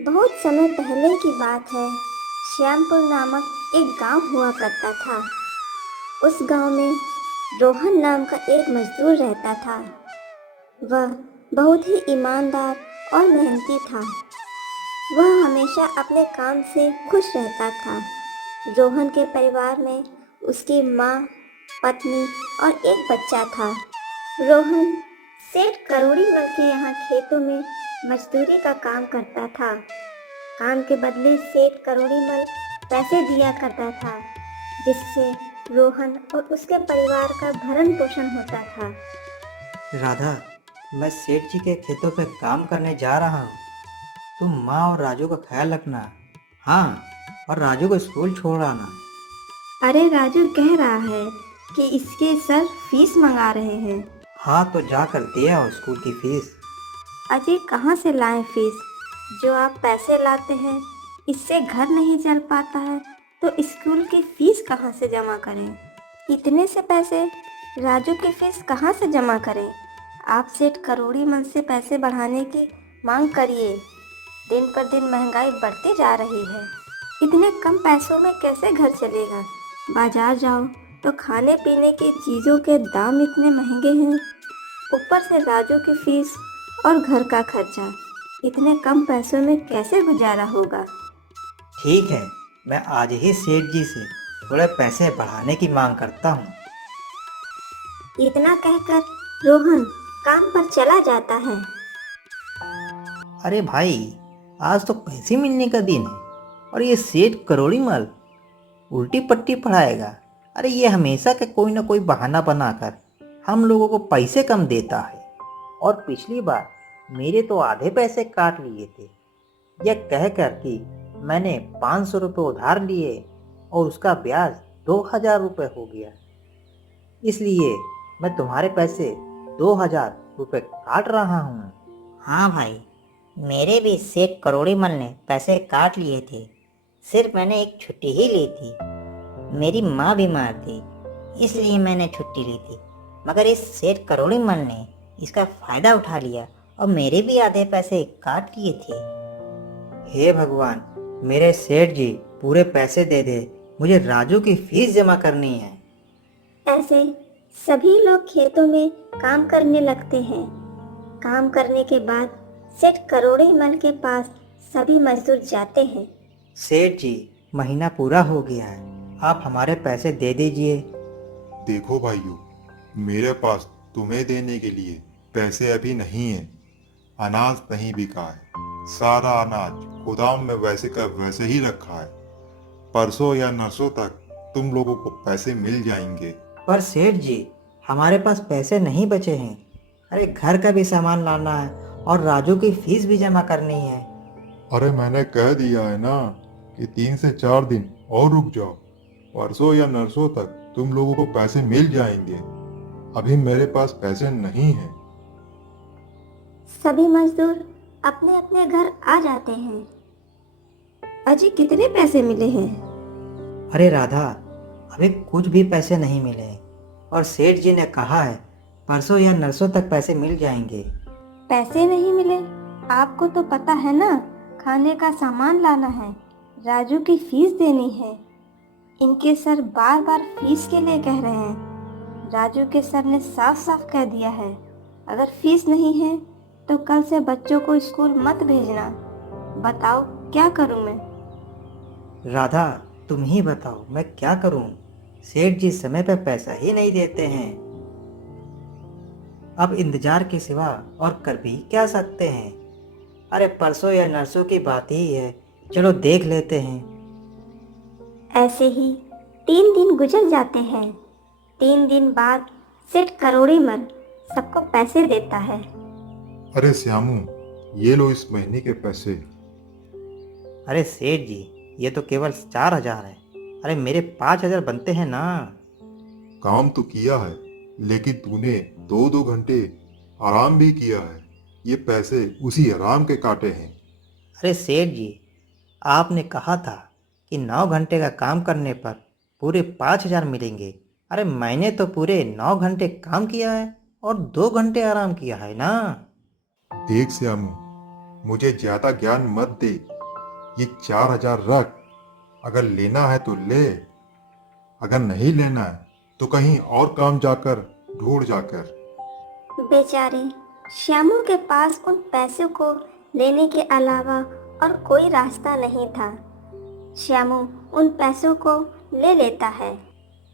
बहुत समय पहले की बात है। श्यामपुर नामक एक गांव हुआ करता था। उस गांव में रोहन नाम का एक मजदूर रहता था। वह बहुत ही ईमानदार और मेहनती था। वह हमेशा अपने काम से खुश रहता था। रोहन के परिवार में उसकी माँ, पत्नी और एक बच्चा था। रोहन सेठ करोड़ीमल के यहाँ खेतों में मजदूरी का काम करता था। काम के बदले सेठ करोड़ीमल पैसे दिया करता था, जिससे रोहन और उसके परिवार का भरण पोषण होता था। राधा, मैं सेठ जी के खेतों पे काम करने जा रहा हूँ। तुम माँ और राजू का ख्याल रखना। हाँ, और राजू को स्कूल छोड़ आना। अरे राजू कह रहा है कि इसके सर फीस मंगा रहे हैं। हाँ, तो जाकर दे आओ स्कूल की फीस। अजय कहाँ से लाएं फीस? जो आप पैसे लाते हैं इससे घर नहीं चल पाता है, तो स्कूल की फीस कहाँ से जमा करें? इतने से पैसे राजू की फीस कहाँ से जमा करें? आप सेठ करोड़ीमल से पैसे बढ़ाने की मांग करिए। दिन पर दिन महंगाई बढ़ती जा रही है। इतने कम पैसों में कैसे घर चलेगा? बाजार जाओ तो खाने पीने की चीज़ों के दाम इतने महंगे हैं, ऊपर से राजू की फीस और घर का खर्चा। इतने कम पैसों में कैसे गुजारा होगा? ठीक है, मैं आज ही सेठ जी से थोड़े पैसे बढ़ाने की मांग करता हूँ। इतना कहकर रोहन काम पर चला जाता है। अरे भाई, आज तो पैसे मिलने का दिन है और ये सेठ करोड़ी माल उल्टी पट्टी पढ़ाएगा। अरे ये हमेशा के कोई ना कोई बहाना बनाकर हम लोगों को पैसे कम देता है। और पिछली बार मेरे तो आधे पैसे काट लिए थे, यह कह कर कि मैंने 500 रुपये उधार लिए और उसका ब्याज 2000 रुपये हो गया। इसलिए मैं तुम्हारे पैसे 2000 रुपये काट रहा हूँ। हाँ भाई, मेरे भी सेठ करोड़ीमल ने पैसे काट लिए थे। सिर्फ मैंने एक छुट्टी ही ली थी। मेरी माँ बीमार थी, इसलिए मैंने छुट्टी ली थी। मगर इस सेठ करोड़ीमल ने इसका फायदा उठा लिया और मेरे भी आधे पैसे काट लिए थे। हे भगवान, मेरे सेठ जी पूरे पैसे दे दे, मुझे राजू की फीस जमा करनी है। ऐसे सभी लोग खेतों में काम करने लगते हैं। काम करने के बाद सेठ करोड़ीमल के पास सभी मजदूर जाते हैं। सेठ जी, महीना पूरा हो गया है, आप हमारे पैसे दे दीजिए। देखो भाइयों, मेरे पास तुम्हें देने के लिए पैसे अभी नहीं है। अनाज नहीं बिका है, सारा अनाज गोदाम में वैसे का वैसे ही रखा है। परसों या नरसों तक तुम लोगों को पैसे मिल जाएंगे। पर सेठ जी, हमारे पास पैसे नहीं बचे हैं। अरे घर का भी सामान लाना है और राजू की फीस भी जमा करनी है। अरे मैंने कह दिया है ना कि 3 से 4 दिन और रुक जाओ। परसों या नरसों तक तुम लोगों को पैसे मिल जाएंगे। अभी मेरे पास पैसे नहीं हैं। सभी मजदूर अपने अपने घर आ जाते हैं। अजय कितने पैसे मिले हैं? अरे राधा, अभी कुछ भी पैसे नहीं मिले हैं और सेठ जी ने कहा है परसों या नरसों तक पैसे मिल जाएंगे। पैसे नहीं मिले? आपको तो पता है ना, खाने का सामान लाना है, राजू की फीस देनी है। इनके सर बार बार फीस के लिए कह रहे हैं। राजू के सर ने साफ साफ कह दिया है, अगर फीस नहीं है तो कल से बच्चों को स्कूल मत भेजना। बताओ क्या करूं मैं? राधा, तुम ही बताओ मैं क्या करूं? सेठ जी समय पे पैसा ही नहीं देते हैं। अब इंतजार के सिवा और कर भी क्या सकते हैं? अरे परसों या नरसों की बात ही है, चलो देख लेते हैं। ऐसे ही 3 दिन गुजर जाते हैं। 3 दिन बाद सेठ करोड़ीमल सबको पैसे देता है। अरे श्यामू, ये लो इस महीने के पैसे। अरे सेठ जी, ये तो केवल 4000 है। अरे मेरे 5000 बनते हैं ना। काम तो किया है, लेकिन तूने 2-2 घंटे आराम भी किया है। ये पैसे उसी आराम के काटे हैं। अरे सेठ जी, आपने कहा था कि 9 घंटे का काम करने पर पूरे 5000 मिलेंगे। अरे मैंने तो पूरे 9 घंटे काम किया है और 2 घंटे आराम किया है ना। देख श्यामू, मुझे ज्यादा ज्ञान मत दे। ये 4,000 रख। अगर लेना है तो ले, अगर नहीं लेना है तो कहीं और काम जाकर ढूंढ जाकर। बेचारे श्यामू के पास उन पैसों को लेने के अलावा और कोई रास्ता नहीं था। श्यामू उन पैसों को ले लेता है।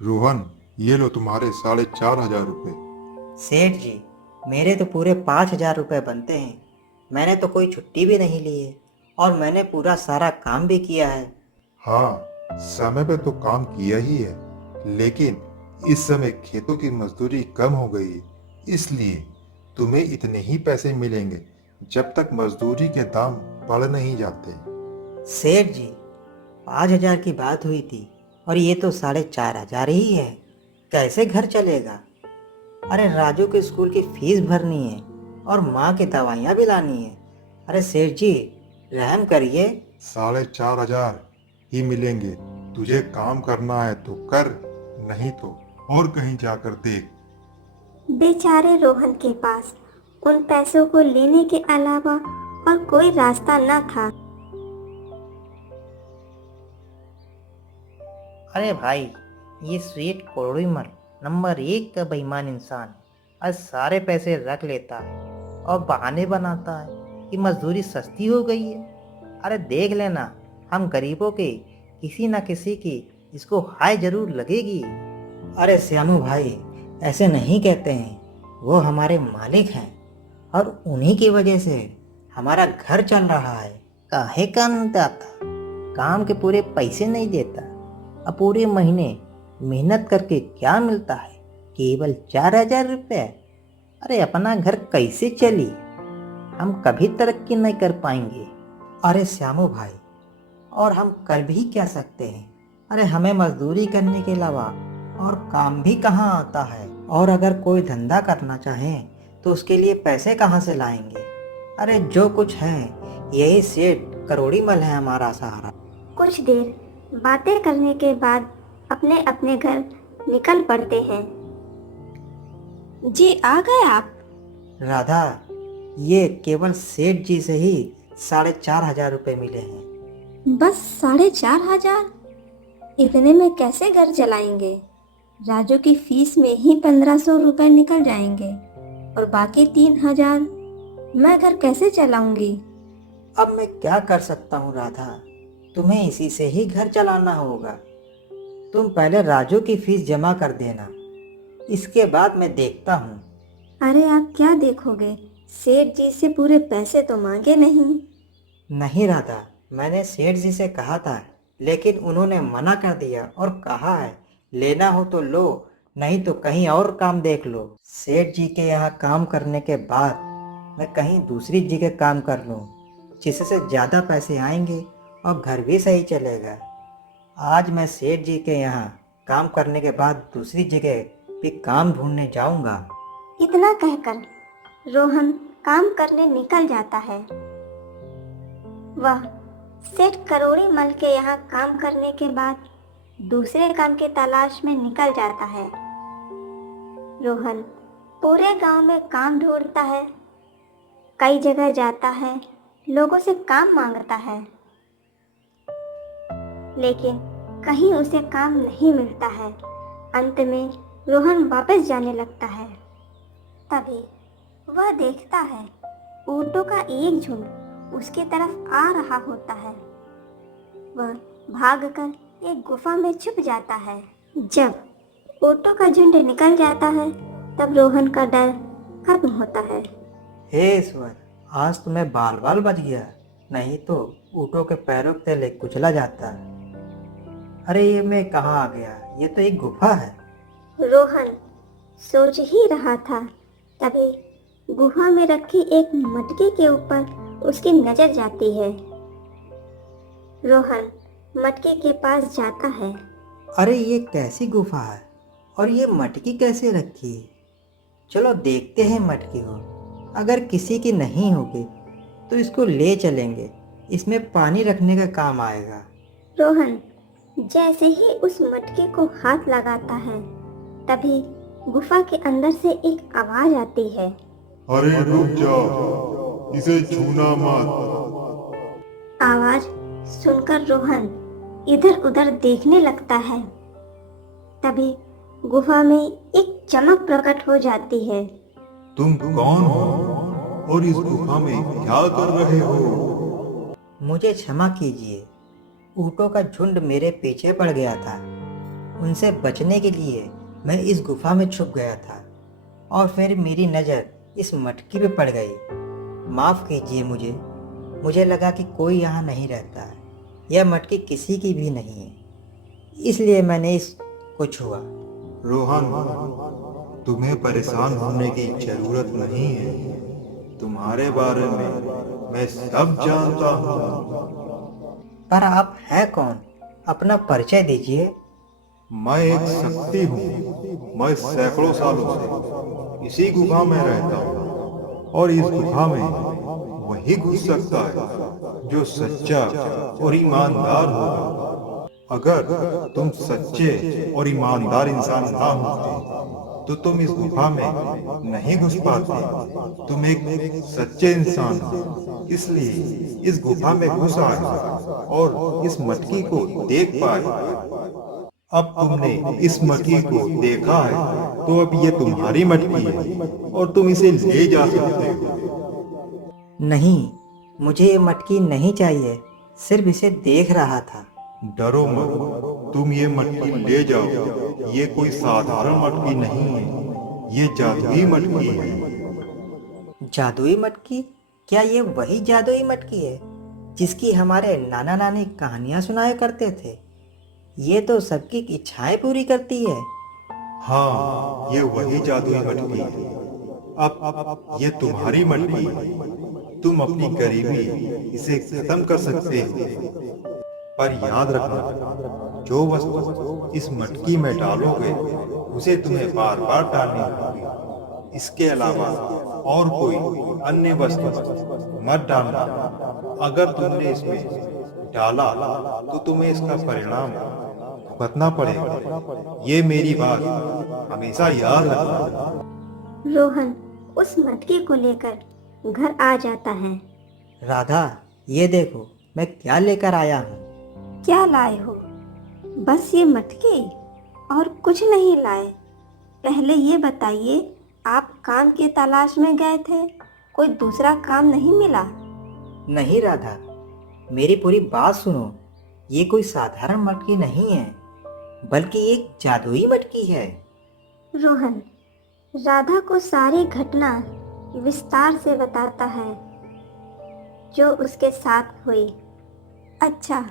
रोहन, ये लो तुम्हारे 4,500 रुपये। सेठ जी, मेरे तो पूरे 5,000 रुपये बनते हैं। मैंने तो कोई छुट्टी भी नहीं ली है और मैंने पूरा सारा काम भी किया है। हाँ, समय पे तो काम किया ही है, लेकिन इस समय खेतों की मजदूरी कम हो गई है, इसलिए तुम्हें इतने ही पैसे मिलेंगे जब तक मजदूरी के दाम बढ़ नहीं जाते। सेठ जी, 5,000 की बात हुई थी और ये तो 4,500 ही है। कैसे घर चलेगा? अरे राजू के स्कूल की फीस भरनी है और माँ की दवाइयाँ भी लानी है। अरे सेठ जी, रहम करिए। 4,500 ही मिलेंगे। तुझे काम करना है तो कर, नहीं तो और कहीं जाकर देख। बेचारे रोहन के पास उन पैसों को लेने के अलावा और कोई रास्ता न था। अरे भाई, ये सेठ करोड़ीमल नंबर 1 का बेईमान इंसान है। आज सारे पैसे रख लेता है और बहाने बनाता है कि मजदूरी सस्ती हो गई है। अरे देख लेना, हम गरीबों के किसी न किसी की इसको हाय जरूर लगेगी। अरे श्यामू भाई, ऐसे नहीं कहते हैं। वो हमारे मालिक हैं और उन्हीं की वजह से हमारा घर चल रहा है। काहे का दाता काम के पूरे पैसे नहीं देता। अब पूरे महीने मेहनत करके क्या मिलता है? केवल 4,000 रुपये। अरे अपना घर कैसे चली? हम कभी तरक्की नहीं कर पाएंगे। अरे श्यामू भाई, और हम कर भी क्या सकते हैं? अरे हमें मजदूरी करने के अलावा और काम भी कहाँ आता है? और अगर कोई धंधा करना चाहे तो उसके लिए पैसे कहाँ से लाएंगे? अरे जो कुछ है यही सेठ करोड़ीमल है हमारा सहारा। कुछ देर बातें करने के बाद अपने अपने घर निकल पड़ते हैं। जी आ गए आप? राधा, ये केवल सेठ जी से ही 4,500 रुपये मिले हैं। बस 4,500? इतने में कैसे घर चलाएंगे? राजू की फीस में ही 1,500 रुपए निकल जाएंगे और बाकी 3,000 मैं घर कैसे चलाऊंगी? अब मैं क्या कर सकता हूँ राधा, तुम्हें इसी से ही घर चलाना होगा। तुम पहले राजू की फीस जमा कर देना, इसके बाद मैं देखता हूँ। अरे आप क्या देखोगे? सेठ जी से पूरे पैसे तो मांगे नहीं। नहीं राधा, मैंने सेठ जी से कहा था, लेकिन उन्होंने मना कर दिया और कहा है लेना हो तो लो, नहीं तो कहीं और काम देख लो। सेठ जी के यहाँ काम करने के बाद मैं कहीं दूसरी जगह काम कर लूँ, जिससे ज़्यादा पैसे आएंगे और घर भी सही चलेगा। आज मैं सेठ जी के यहाँ काम करने के बाद दूसरी जगह भी काम ढूंढने जाऊँगा। इतना कहकर रोहन काम करने निकल जाता है। वह सेठ करोड़ीमल के यहाँ काम करने के बाद दूसरे काम की तलाश में निकल जाता है। रोहन पूरे गांव में काम ढूंढता है, कई जगह जाता है, लोगों से काम मांगता है, लेकिन कहीं उसे काम नहीं मिलता है। अंत में रोहन वापस जाने लगता है। तभी वह देखता है ऊँटों का एक झुंड उसकी तरफ आ रहा होता है। वह भागकर एक गुफा में छुप जाता है। जब ऊँटों का झुंड निकल जाता है तब रोहन का डर खत्म होता है। हे ईश्वर, आज तुम्हें बाल बाल बच गया, नहीं तो ऊँटों के पैरों के तले कुचला जाता। अरे ये मैं कहाँ आ गया? ये तो एक गुफा है। रोहन सोच ही रहा था, तभी गुफा में रखी एक मटकी के ऊपर उसकी नजर जाती है। रोहन मटकी के पास जाता है। अरे ये कैसी गुफा है और ये मटकी कैसे रखी है? चलो देखते हैं मटकी को। अगर किसी की नहीं होगी तो इसको ले चलेंगे, इसमें पानी रखने का काम आएगा। रोहन जैसे ही उस मटकी को हाथ लगाता है तभी गुफा के अंदर से एक आवाज आती है। अरे रुक जाओ, इसे छूना मत। आवाज सुनकर रोहन इधर उधर देखने लगता है। तभी गुफा में एक चमक प्रकट हो जाती है। तुम कौन हो और इस गुफा में क्या कर रहे हो? मुझे क्षमा कीजिए, ऊँटों का झुंड मेरे पीछे पड़ गया था। उनसे बचने के लिए मैं इस गुफा में छुप गया था और फिर मेरी नज़र इस मटकी पे पड़ गई। माफ़ कीजिए मुझे लगा कि कोई यहाँ नहीं रहता है। यह मटकी किसी की भी नहीं है, इसलिए मैंने इसको छुआ। रोहन, तुम्हें परेशान होने की जरूरत नहीं है। तुम्हारे बारे में मैं सब जानता हूँ। पर आप हैं कौन? अपना परिचय दीजिए। मैं एक शक्ति हूँ। मैं सैकड़ों सालों से इसी गुफा में रहता हूँ और इस गुफा में वही घुस सकता है जो सच्चा और ईमानदार होगा। अगर तुम सच्चे और ईमानदार इंसान ना होते तो तुम इस गुफा में नहीं घुस पाते। तुम एक सच्चे इंसान हो, इसलिए इस गुफा में घुस आए और इस मटकी को देख पाए। अब तुमने इस मटकी को देखा है तो अब ये तुम्हारी मटकी है और तुम इसे ले जा सकते हो। नहीं, मुझे ये मटकी नहीं चाहिए, सिर्फ इसे देख रहा था। डरो मत, तुम ये मटकी ले जाओ। ये कोई साधारण मटकी नहीं है, ये जादुई मटकी है। जादुई मटकी? क्या ये वही जादुई मटकी है जिसकी हमारे नाना नानी कहानियाँ सुनाया करते थे? ये तो सबकी इच्छाएं पूरी करती है। हाँ, ये वही जादुई मटकी है। अब ये तुम्हारी मटकी है। तुम अपनी गरीबी इसे खत्म कर सकते हो। पर याद रखना, जो वस्तु इस मटकी में डालोगे उसे तुम्हें बार बार डालनी होगी। इसके अलावा और कोई अन्य वस्तु मत डालना। अगर तुमने इसमें डाला तो तुम्हें इसका परिणाम भुगतना पड़ेगा। ये मेरी बात हमेशा याद रखना। रोहन उस मटकी को लेकर घर आ जाता है। राधा, ये देखो मैं क्या लेकर आया हूँ। क्या लाए हो? बस ये मटकी और कुछ नहीं लाए? पहले ये बताइए, आप काम की तलाश में गए थे, कोई दूसरा काम नहीं मिला? नहीं राधा, मेरी पूरी बात सुनो। ये कोई साधारण मटकी नहीं है, बल्कि एक जादुई मटकी है। रोहन राधा को सारी घटना विस्तार से बताता है जो उसके साथ हुई। अच्छा,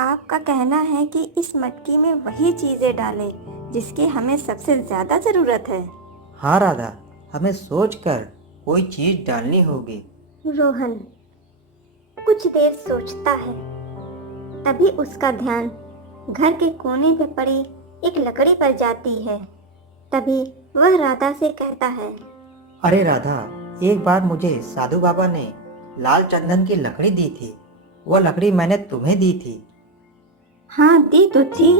आपका कहना है कि इस मटकी में वही चीजें डालें जिसकी हमें सबसे ज्यादा जरूरत है। हाँ राधा, हमें सोचकर कोई चीज डालनी होगी। रोहन कुछ देर सोचता है, तभी उसका ध्यान घर के कोने पे पड़ी एक लकड़ी पर जाती है। तभी वह राधा से कहता है, अरे राधा, एक बार मुझे साधु बाबा ने लाल चंदन की लकड़ी दी थी। वो लकड़ी मैंने तुम्हें दी थी। हाँ दी तो थी।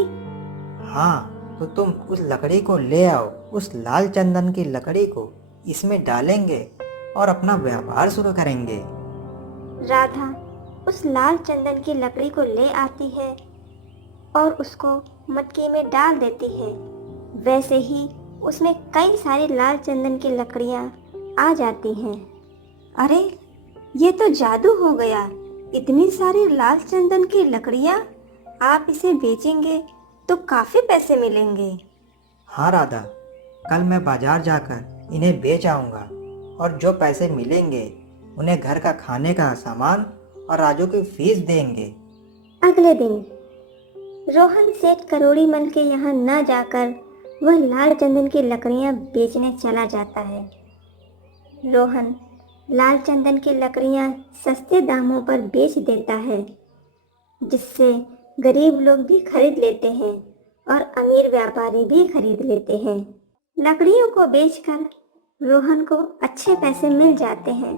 हाँ, तो तुम उस लकड़ी को ले आओ। उस लाल चंदन की लकड़ी को इसमें डालेंगे और अपना व्यापार शुरू करेंगे। राधा उस लाल चंदन की लकड़ी को ले आती है और उसको मटकी में डाल देती है। वैसे ही उसमें कई सारी लाल चंदन की लकड़ियाँ आ जाती हैं। अरे ये तो जादू हो गया! इतनी सारी लाल चंदन की लकड़ियाँ! आप इसे बेचेंगे तो काफ़ी पैसे मिलेंगे। हाँ राधा, कल मैं बाजार जाकर इन्हें बेच आऊँगा और जो पैसे मिलेंगे उन्हें घर का खाने का सामान और राजू की फीस देंगे। अगले दिन रोहन सेठ करोड़ीमल के यहाँ न जाकर वह लाल चंदन की लकड़ियाँ बेचने चला जाता है। रोहन लाल चंदन की लकड़ियाँ सस्ते दामों पर बेच देता है, जिससे गरीब लोग भी खरीद लेते हैं और अमीर व्यापारी भी खरीद लेते हैं। लकड़ियों को बेचकर रोहन को अच्छे पैसे मिल जाते हैं।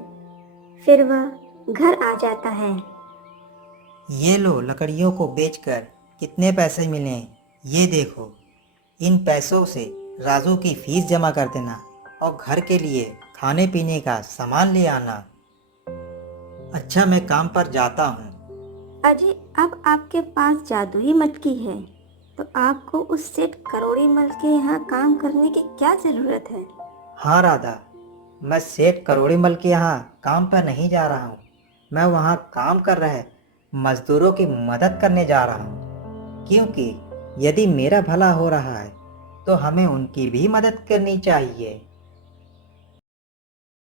फिर वह घर आ जाता है। ये लो, लकड़ियों को बेचकर कितने पैसे मिले, ये देखो। इन पैसों से राजू की फीस जमा कर देना और घर के लिए खाने पीने का सामान ले आना। अच्छा, मैं काम पर जाता हूँ। अजय, अब आपके पास जादुई मटकी है तो आपको उस सेठ करोड़ी मल के यहाँ काम करने की क्या जरूरत है? हाँ राधा, मैं सेठ करोड़ीमल के यहाँ काम पर नहीं जा रहा हूँ। मैं वहाँ काम कर रहे मजदूरों की मदद करने जा रहा हूँ, क्योंकि यदि मेरा भला हो रहा है तो हमें उनकी भी मदद करनी चाहिए।